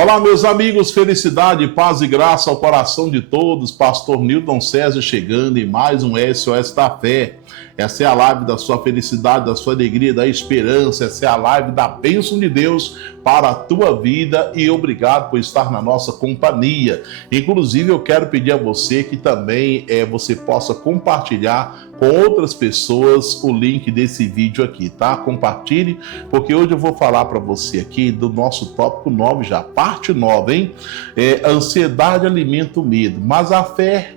Olá, meus amigos, felicidade, paz e graça ao coração de todos. Pastor Newton César chegando em mais um SOS da Fé. Essa é a live da sua felicidade, da sua alegria, da esperança. Essa é a live da bênção de Deus para a tua vida e obrigado por estar na nossa companhia. Inclusive, eu quero pedir a você que também você possa compartilhar com outras pessoas o link desse vídeo aqui, tá? Compartilhe, porque hoje eu vou falar para você aqui do nosso tópico 9 já, parte 9, hein? Ansiedade alimenta o medo, mas a fé,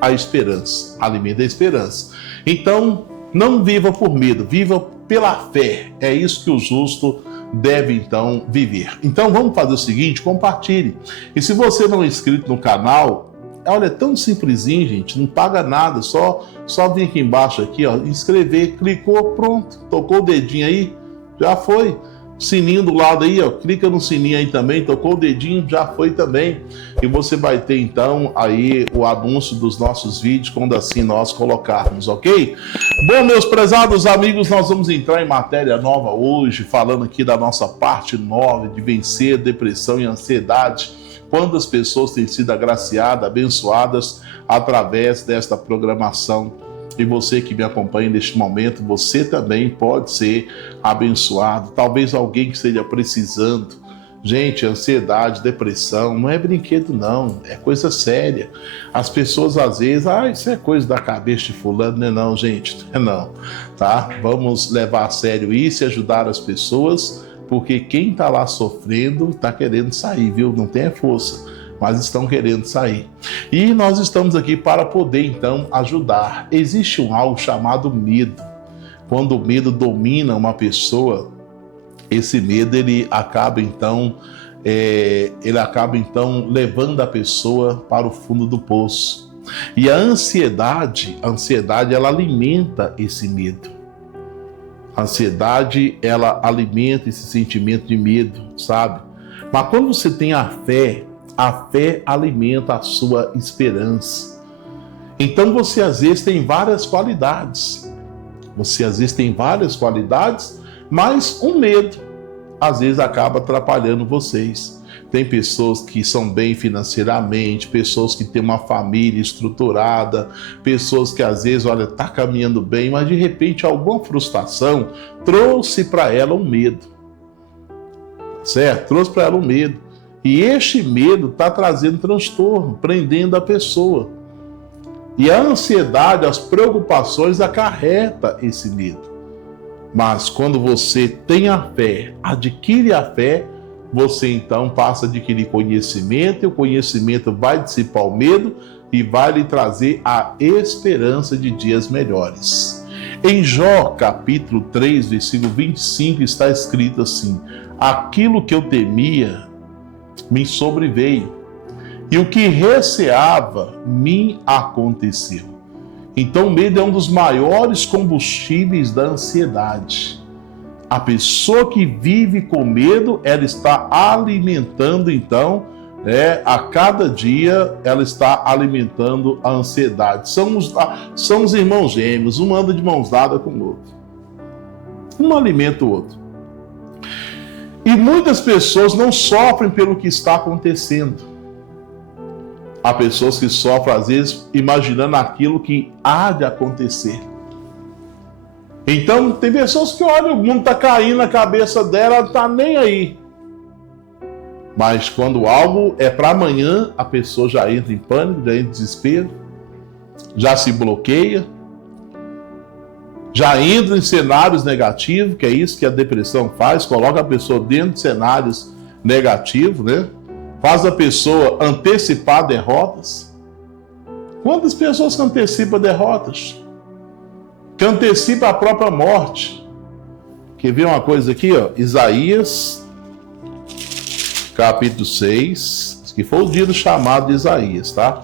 a esperança, alimenta a esperança. Então, não viva por medo, viva pela fé. É isso que o justo deve, então, viver. Então, vamos fazer o seguinte, compartilhe. E se você não é inscrito no canal, olha, é tão simplesinho, gente, não paga nada, só vir aqui embaixo, aqui, ó, inscrever, clicou, pronto, tocou o dedinho aí, já foi. Sininho do lado aí, ó, clica no sininho aí também, tocou o dedinho, já foi também. E você vai ter então aí o anúncio dos nossos vídeos quando assim nós colocarmos, ok? Bom, meus prezados amigos, nós vamos entrar em matéria nova hoje, falando aqui da nossa parte 9 de vencer depressão e ansiedade. Quantas pessoas têm sido agraciadas, abençoadas através desta programação. E você que me acompanha neste momento, você também pode ser abençoado. Talvez alguém que esteja precisando. Gente, ansiedade, depressão, não é brinquedo não, é coisa séria. As pessoas às vezes, isso é coisa da cabeça de fulano, não é não, gente, não é não, tá? Vamos levar a sério isso e ajudar as pessoas, porque quem está lá sofrendo está querendo sair, viu? Não tem força, mas estão querendo sair. E nós estamos aqui para poder, então, ajudar. Existe algo chamado medo. Quando o medo domina uma pessoa, esse medo ele acaba, então, levando a pessoa para o fundo do poço. E a ansiedade, ela alimenta esse medo. A ansiedade, ela alimenta esse sentimento de medo, sabe? Mas quando você tem a fé alimenta a sua esperança. Então você às vezes tem várias qualidades. Mas um medo às vezes acaba atrapalhando vocês. Tem pessoas que são bem financeiramente, pessoas que têm uma família estruturada, pessoas que às vezes, olha, tá caminhando bem, mas de repente alguma frustração trouxe para ela um medo. Certo? Trouxe para ela um medo. E este medo está trazendo transtorno, prendendo a pessoa. E a ansiedade, as preocupações acarreta esse medo. Mas quando você tem a fé, adquire a fé, você então passa a adquirir conhecimento, e o conhecimento vai dissipar o medo e vai lhe trazer a esperança de dias melhores. Em Jó, capítulo 3, versículo 25, está escrito assim: aquilo que eu temia me sobreveio, e o que receava me aconteceu. Então o medo é um dos maiores combustíveis da ansiedade. A pessoa que vive com medo, ela está alimentando então, a cada dia ela está alimentando a ansiedade. São os irmãos gêmeos, um anda de mãos dadas com o outro. Um alimenta o outro. E muitas pessoas não sofrem pelo que está acontecendo. Há pessoas que sofrem, às vezes, imaginando aquilo que há de acontecer. Então, tem pessoas que olham, o mundo está caindo na cabeça dela, ela não está nem aí. Mas quando algo é para amanhã, a pessoa já entra em pânico, já entra em desespero, já se bloqueia, já entra em cenários negativos, que é isso que a depressão faz, coloca a pessoa dentro de cenários negativos, né? Faz a pessoa antecipar derrotas. Quantas pessoas que antecipam derrotas? Que antecipam a própria morte. Quer ver uma coisa aqui, ó? Isaías, capítulo 6, que foi o dia do chamado de Isaías, tá?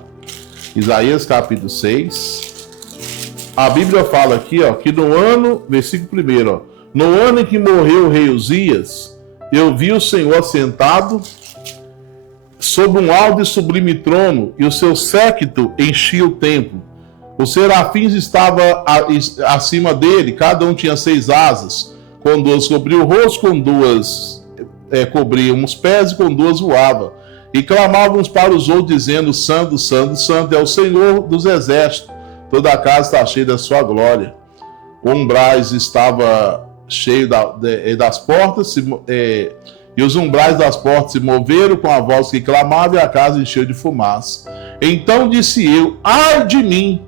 Isaías, capítulo 6. A Bíblia fala aqui, ó, que no ano, versículo 1, ó, no ano em que morreu o rei Uzias, eu vi o Senhor assentado sobre um alto e sublime trono, e o seu séquito enchia o templo. Os serafins estavam acima dele, cada um tinha 6 asas, com 2 cobriu o rosto, com 2 cobriam os pés e com duas voava. E clamavam uns para os outros, dizendo: Santo, Santo, Santo é o Senhor dos exércitos. Toda a casa está cheia da sua glória. O umbrais estava cheio das portas, e os umbrais das portas se moveram com a voz que clamava, e a casa encheu de fumaça. Então disse eu: ai de mim,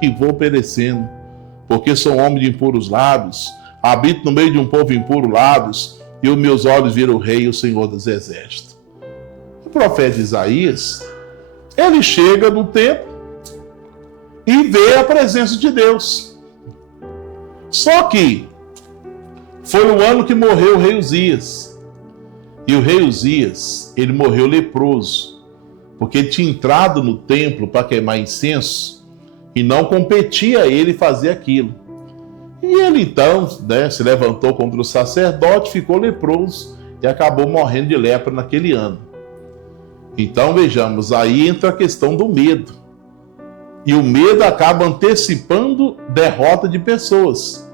que vou perecendo, porque sou homem de impuros lábios, habito no meio de um povo impuro lábios, e os meus olhos viram o Rei, o Senhor dos exércitos. O profeta Isaías, ele chega no templo e vê a presença de Deus. Só que foi o ano que morreu o rei Uzias. E o rei Uzias, ele morreu leproso, porque ele tinha entrado no templo para queimar incenso e não competia a ele fazer aquilo. E ele então, se levantou contra o sacerdote, ficou leproso e acabou morrendo de lepra naquele ano. Então vejamos, aí entra a questão do medo. E o medo acaba antecipando derrota de pessoas.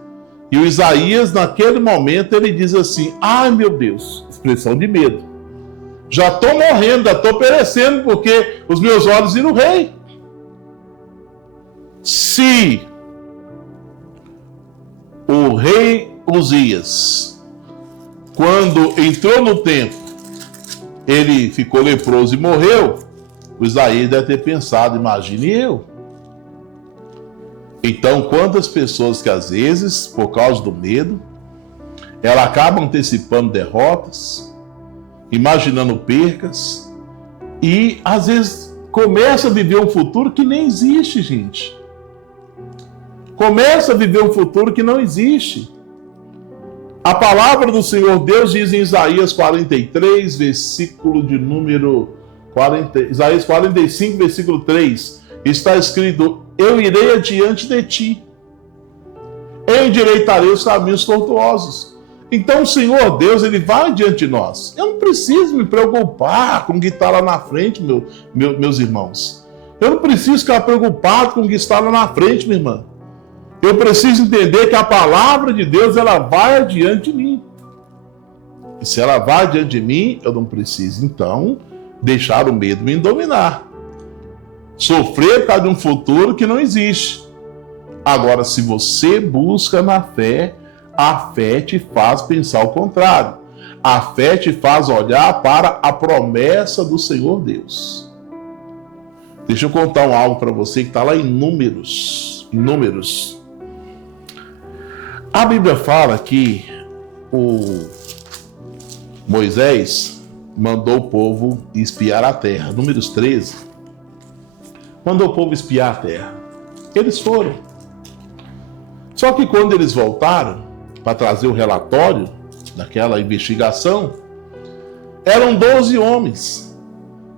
E o Isaías, naquele momento, ele diz assim: ai meu Deus, expressão de medo. Já estou morrendo, já estou perecendo, porque os meus olhos viram o rei. Se o rei Uzias, quando entrou no templo, ele ficou leproso e morreu, o Isaías deve ter pensado: imagine eu. Então, quantas pessoas que às vezes, por causa do medo, ela acaba antecipando derrotas, imaginando percas, e às vezes começa a viver um futuro que nem existe, gente. Começa a viver um futuro que não existe. A palavra do Senhor Deus diz em Isaías 43, versículo de número 40, Isaías 45, versículo 3, está escrito: eu irei adiante de ti, eu endireitarei os caminhos tortuosos. Então o Senhor Deus, ele vai adiante de nós. Eu não preciso me preocupar com o que está lá na frente, meus irmãos. Eu não preciso ficar preocupado com o que está lá na frente, minha irmã. Eu preciso entender que a palavra de Deus, ela vai adiante de mim. E se ela vai adiante de mim, eu não preciso, então, deixar o medo me dominar. Sofrer por causa de um futuro que não existe. Agora, se você busca na fé, a fé te faz pensar o contrário. A fé te faz olhar para a promessa do Senhor Deus. Deixa eu contar algo para você que está lá em Números. A Bíblia fala que o Moisés mandou o povo espiar a terra. Números 13. Mandou o povo espiar a terra. Eles foram. Só que quando eles voltaram para trazer o relatório daquela investigação, eram 12 homens.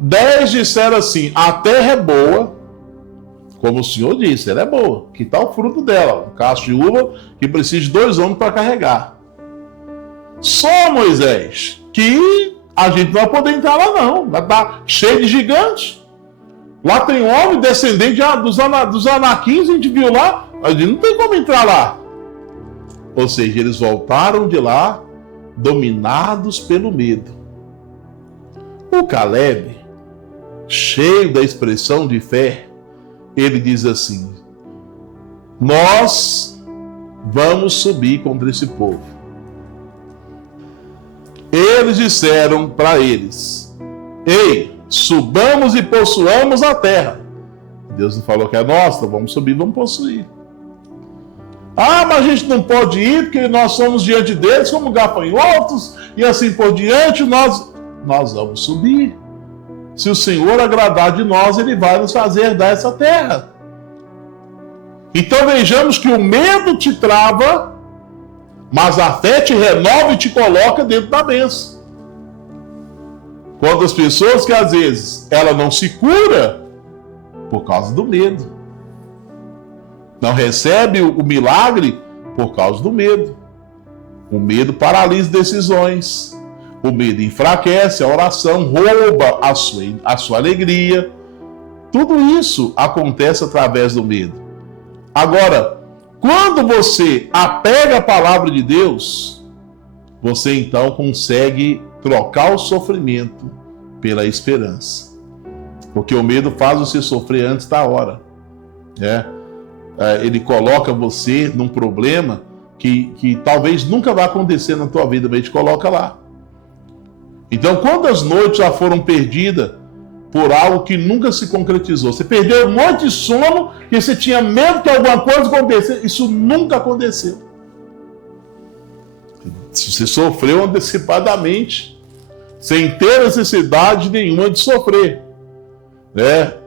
10 disseram assim: a terra é boa, como o Senhor disse, ela é boa. Que tal o fruto dela? Um cacho de uva que precisa de 2 homens para carregar. Só Moisés, que a gente não vai poder entrar lá não. Vai estar cheio de gigantes. Lá tem homem descendente dos anaquins, a gente viu lá, mas a gente não tem como entrar lá. Ou seja, eles voltaram de lá dominados pelo medo. O Caleb, cheio da expressão de fé, ele diz assim: nós vamos subir contra esse povo. Eles disseram para eles: ei, subamos e possuamos a terra. Deus não falou que é nossa, vamos subir, vamos possuir. Ah, mas a gente não pode ir porque nós somos diante deles como gafanhotos e assim por diante. Nós vamos subir. Se o Senhor agradar de nós, Ele vai nos fazer herdar essa terra. Então vejamos que o medo te trava, mas a fé te renova e te coloca dentro da bênção. Quantas pessoas que às vezes ela não se cura por causa do medo. Não recebe o milagre por causa do medo. O medo paralisa decisões. O medo enfraquece a oração, rouba a sua alegria. Tudo isso acontece através do medo. Agora, quando você apega a palavra de Deus, você então consegue trocar o sofrimento pela esperança. Porque o medo faz você sofrer antes da hora. Ele coloca você num problema que talvez nunca vai acontecer na tua vida, mas ele te coloca lá. Então, quantas noites já foram perdidas por algo que nunca se concretizou? Você perdeu um monte de sono porque você tinha medo que alguma coisa acontecesse. Isso nunca aconteceu. Você sofreu antecipadamente, sem ter necessidade nenhuma de sofrer.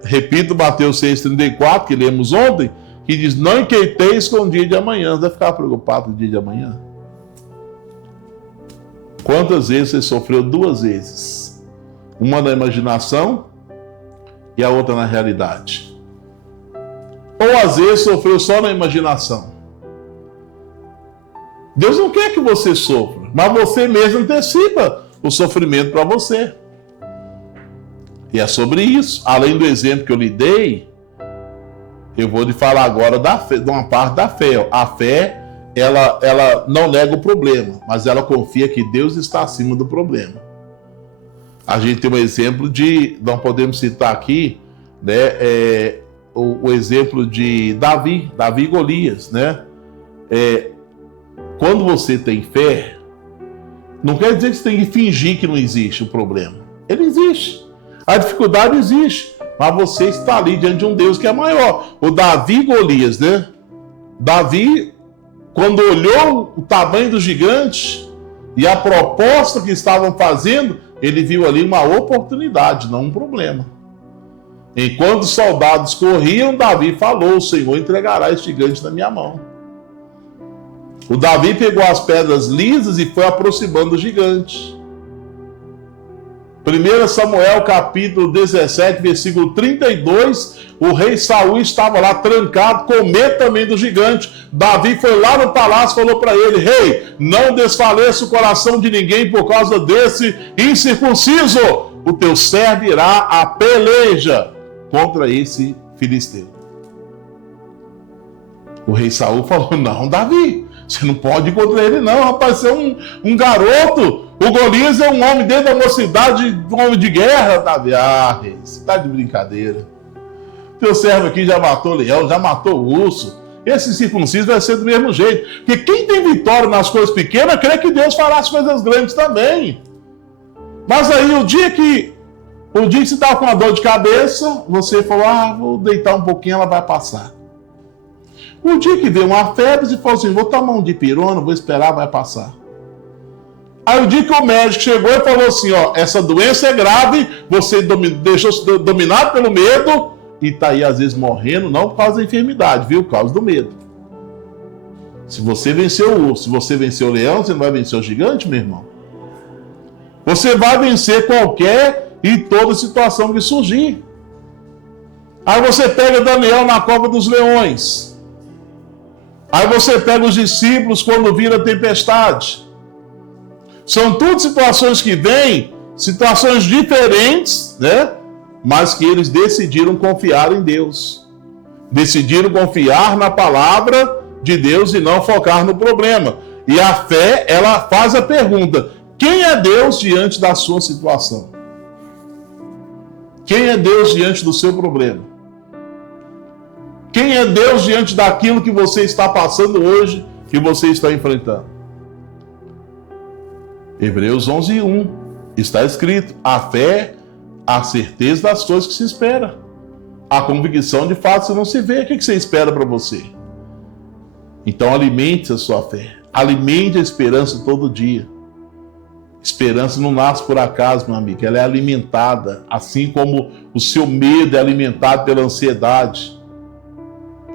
Repito Mateus 6,34, que lemos ontem, que diz: não inquieteis com o dia de amanhã. Você vai ficar preocupado com o dia de amanhã? Quantas vezes você sofreu 2 vezes? Uma na imaginação e a outra na realidade. Ou às vezes sofreu só na imaginação. Deus não quer que você sofra, mas você mesmo antecipa o sofrimento para você. E é sobre isso. Além do exemplo que eu lhe dei, eu vou lhe falar agora de uma parte da fé. A fé, ela não nega o problema, mas ela confia que Deus está acima do problema. A gente tem um exemplo não podemos citar aqui, o exemplo de Davi e Golias, quando você tem fé, não quer dizer que você tem que fingir que não existe o problema. Ele existe. A dificuldade existe. Mas você está ali diante de um Deus que é maior. O Davi e Golias, Davi, quando olhou o tamanho do gigante e a proposta que estavam fazendo, ele viu ali uma oportunidade, não um problema. Enquanto os soldados corriam, Davi falou: o Senhor entregará esse gigante na minha mão. O Davi pegou as pedras lisas e foi aproximando do gigante. 1 Samuel capítulo 17, versículo 32, o rei Saul estava lá trancado, com medo também do gigante. Davi foi lá no palácio e falou para ele: rei, não desfaleça o coração de ninguém por causa desse incircunciso. O teu servo irá à peleja contra esse filisteu. O rei Saul falou: não, Davi, você não pode ir contra ele não, rapaz, você é um garoto. O Golias é um homem desde a mocidade, um homem de guerra, Davi. Rei, você está de brincadeira. Teu servo aqui já matou o leão, já matou o urso. Esse circunciso vai ser do mesmo jeito. Porque quem tem vitória nas coisas pequenas, crê que Deus fará as coisas grandes também. Mas aí o dia que você estava com uma dor de cabeça, você falou: vou deitar um pouquinho, ela vai passar. O dia que veio uma febre, você falou assim: vou tomar um dipirona, vou esperar, vai passar. Aí o dia que o médico chegou e falou assim: essa doença é grave, você deixou-se dominado pelo medo e está aí às vezes morrendo, não por causa da enfermidade, viu? Por causa do medo. Se você venceu o urso, se você venceu o leão, você não vai vencer o gigante, meu irmão? Você vai vencer qualquer e toda situação que surgir. Aí você pega Daniel na cova dos leões. Aí você pega os discípulos quando vira a tempestade. São tudo situações que vêm, situações diferentes, mas que eles decidiram confiar em Deus. Decidiram confiar na palavra de Deus e não focar no problema. E a fé, ela faz a pergunta: quem é Deus diante da sua situação? Quem é Deus diante do seu problema? Quem é Deus diante daquilo que você está passando hoje, que você está enfrentando? Hebreus 11:1 está escrito: a fé, a certeza das coisas que se espera, a convicção de fato que não se vê. O que você espera para você? Então alimente a sua fé, alimente a esperança todo dia. Esperança não nasce por acaso, meu amigo, ela é alimentada, assim como o seu medo é alimentado pela ansiedade.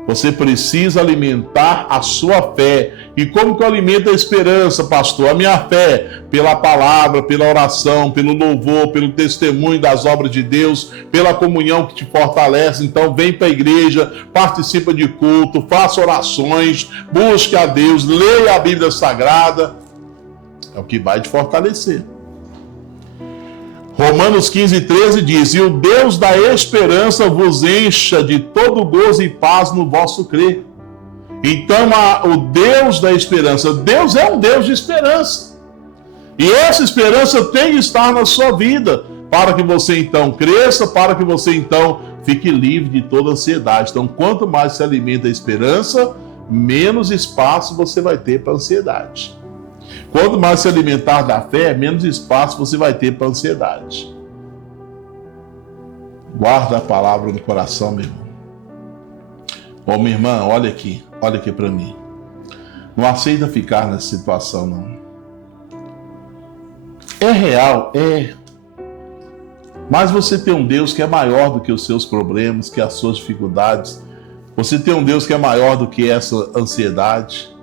Você precisa alimentar a sua fé. E como que eu alimento a esperança, pastor? A minha fé, pela palavra, pela oração, pelo louvor, pelo testemunho das obras de Deus, pela comunhão que te fortalece. Então vem para a igreja, participa de culto, faça orações, busque a Deus, leia a Bíblia Sagrada. É o que vai te fortalecer. Romanos 15:13 diz: e o Deus da esperança vos encha de todo gozo e paz no vosso crer. Então, o Deus da esperança, Deus é um Deus de esperança. E essa esperança tem que estar na sua vida, para que você então cresça, para que você então fique livre de toda ansiedade. Então, quanto mais se alimenta a esperança, menos espaço você vai ter para ansiedade. Quanto mais se alimentar da fé, menos espaço você vai ter para ansiedade. Guarda a palavra no coração, meu irmão. Ô, minha irmã, olha aqui para mim. Não aceita ficar nessa situação, não. É real, é. Mas você tem um Deus que é maior do que os seus problemas, que as suas dificuldades. Você tem um Deus que é maior do que essa ansiedade.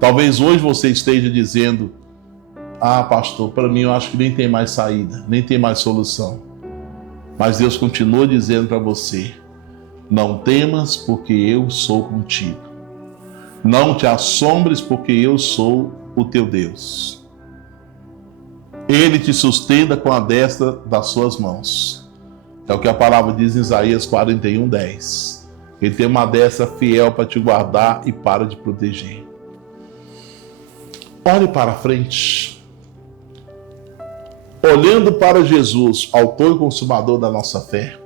Talvez hoje você esteja dizendo: ah, pastor, para mim eu acho que nem tem mais saída, nem tem mais solução. Mas Deus continua dizendo para você: não temas, porque eu sou contigo. Não te assombres, porque eu sou o teu Deus. Ele te sustenta com a destra das suas mãos. É o que a palavra diz em Isaías 41:10. Ele tem uma destra fiel para te guardar e para te proteger. Olhe para frente. Olhando para Jesus, autor e consumador da nossa fé.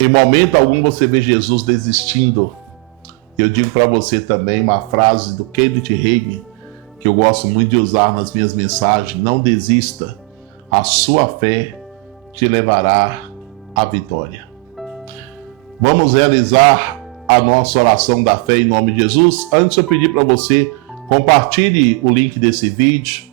Em momento algum você vê Jesus desistindo. Eu digo para você também uma frase do Kenneth Hagin, que eu gosto muito de usar nas minhas mensagens: não desista, a sua fé te levará à vitória. Vamos realizar a nossa oração da fé em nome de Jesus. Antes eu pedi para você, compartilhe o link desse vídeo,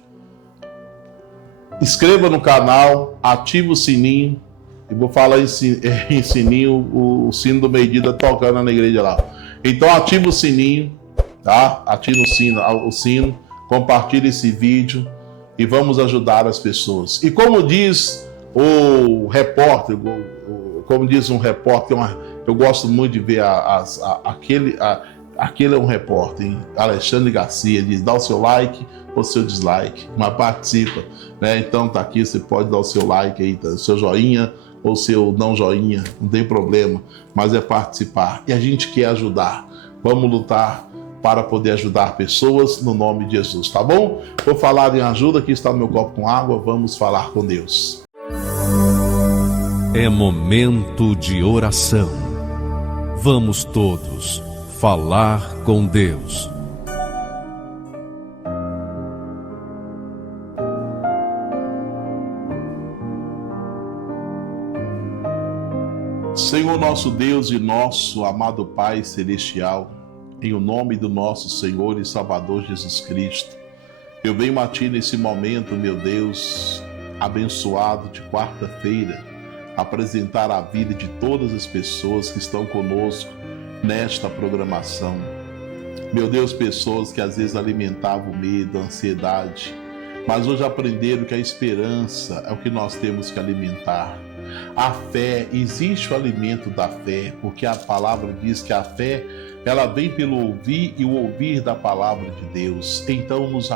inscreva no canal, ative o sininho. Eu vou falar em sininho, o sino do meio-dia tá tocando na igreja lá. Então ative o sininho, tá? Ative o sino, compartilhe esse vídeo e vamos ajudar as pessoas. E como diz o repórter, como diz um repórter, eu gosto muito de ver aquele é um repórter, hein? Alexandre Garcia, diz: dá o seu like ou seu dislike, mas participa, né? Então tá aqui, você pode dar o seu like aí, o seu joinha ou seu não joinha, não tem problema, mas é participar. E a gente quer ajudar. Vamos lutar para poder ajudar pessoas no nome de Jesus, tá bom? Vou falar em ajuda, aqui está o meu copo com água, vamos falar com Deus. É momento de oração. Vamos todos falar com Deus. Senhor nosso Deus e nosso amado Pai Celestial, em o nome do nosso Senhor e Salvador Jesus Cristo, eu venho a Ti nesse momento, meu Deus, abençoado de quarta-feira, apresentar a vida de todas as pessoas que estão conosco nesta programação. Meu Deus, pessoas que às vezes alimentavam o medo, a ansiedade, mas hoje aprenderam que a esperança é o que nós temos que alimentar. A fé, existe o alimento da fé, porque a palavra diz que a fé, ela vem pelo ouvir e o ouvir da palavra de Deus. Então nos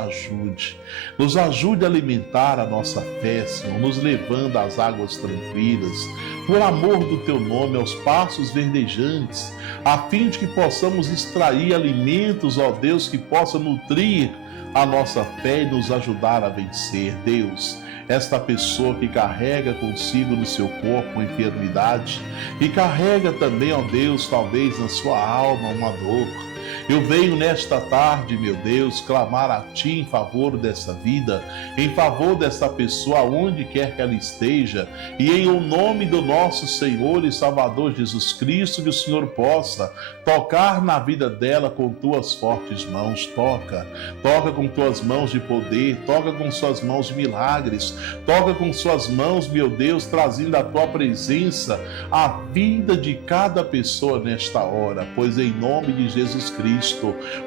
ajude a alimentar a nossa fé, Senhor, nos levando às águas tranquilas, por amor do Teu nome, aos passos verdejantes, a fim de que possamos extrair alimentos, ó Deus, que possa nutrir a nossa fé e nos ajudar a vencer. Deus, esta pessoa que carrega consigo no seu corpo uma enfermidade e carrega também, ó Deus, talvez na sua alma uma dor. Eu venho nesta tarde, meu Deus, clamar a Ti em favor dessa vida, em favor dessa pessoa, onde quer que ela esteja, e em o nome do nosso Senhor e Salvador Jesus Cristo, que o Senhor possa tocar na vida dela com Tuas fortes mãos. Toca com Tuas mãos de poder, toca com Suas mãos de milagres, toca com Suas mãos, meu Deus, trazendo a Tua presença à vida de cada pessoa nesta hora, pois em nome de Jesus Cristo,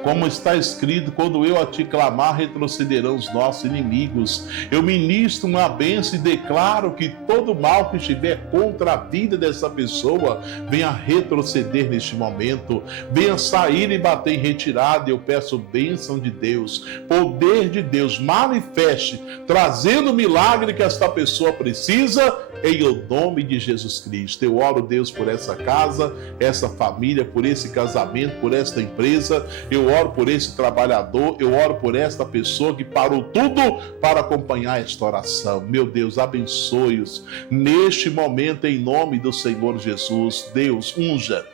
como está escrito, quando eu a Ti clamar, retrocederão os nossos inimigos. Eu ministro uma bênção e declaro que todo mal que estiver contra a vida dessa pessoa venha retroceder neste momento, venha sair e bater em retirada. Eu peço bênção de Deus, poder de Deus, manifeste, trazendo o milagre que esta pessoa precisa, em o nome de Jesus Cristo. Eu oro, Deus, por essa casa, essa família, por esse casamento, por esta empresa. Eu oro por esse trabalhador, eu oro por esta pessoa que parou tudo para acompanhar esta oração. Meu Deus, abençoe-os neste momento em nome do Senhor Jesus. Deus, unja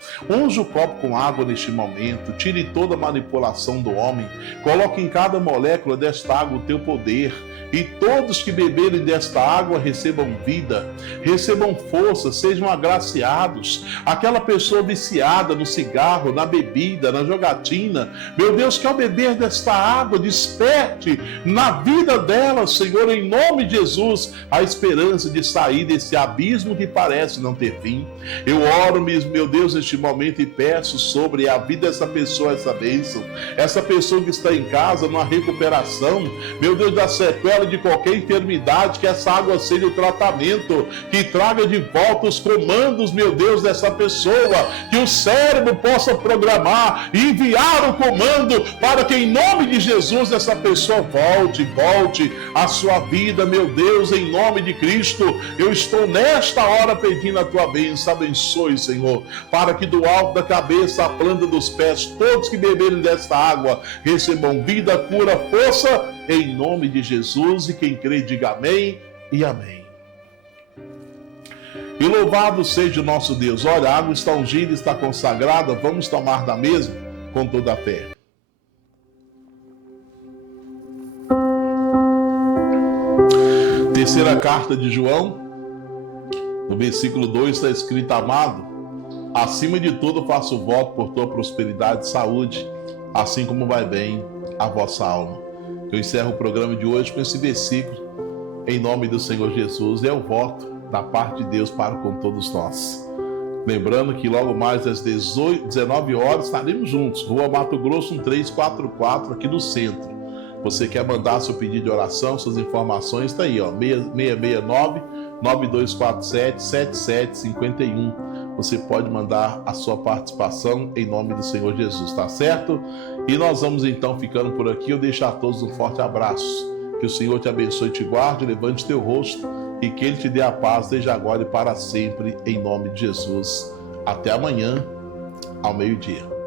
o copo com água neste momento, tire toda manipulação do homem, coloque em cada molécula desta água o teu poder, e todos que beberem desta água recebam vida, recebam força, sejam agraciados. Aquela pessoa viciada no cigarro, na bebida, na jogatina, meu Deus, que ao beber desta água desperte na vida dela, Senhor, em nome de Jesus, a esperança de sair desse abismo que parece não ter fim. Eu oro, meu Deus, neste momento e peço sobre a vida dessa pessoa essa bênção, essa pessoa que está em casa, numa recuperação, meu Deus, da sequela de qualquer enfermidade, que essa água seja o tratamento, que traga de volta os comandos, meu Deus, dessa pessoa, que o cérebro possa programar e enviar o comando para que em nome de Jesus essa pessoa volte à sua vida, meu Deus, em nome de Cristo. Eu estou nesta hora pedindo a tua bênção, abençoe, Senhor, para que do alto da cabeça à planta dos pés, todos que beberem desta água recebam vida, cura, força, em nome de Jesus. E quem crê, diga amém e amém. E louvado seja o nosso Deus. Olha, a água está ungida, está consagrada, vamos tomar da mesma com toda a fé. Terceira carta de João, no versículo 2 está escrito: amado, acima de tudo faço voto por tua prosperidade e saúde, assim como vai bem a vossa alma. Eu encerro o programa de hoje com esse versículo, em nome do Senhor Jesus. É o voto da parte de Deus para com todos nós. Lembrando que logo mais às 19 horas estaremos juntos, Rua Mato Grosso 1344, aqui no centro. Você quer mandar seu pedido de oração, suas informações, está aí, ó, 669-9247-7751. Você pode mandar a sua participação em nome do Senhor Jesus, tá certo? E nós vamos então ficando por aqui. Eu deixo a todos um forte abraço. Que o Senhor te abençoe, te guarde, levante teu rosto e que Ele te dê a paz desde agora e para sempre, em nome de Jesus. Até amanhã, ao meio-dia.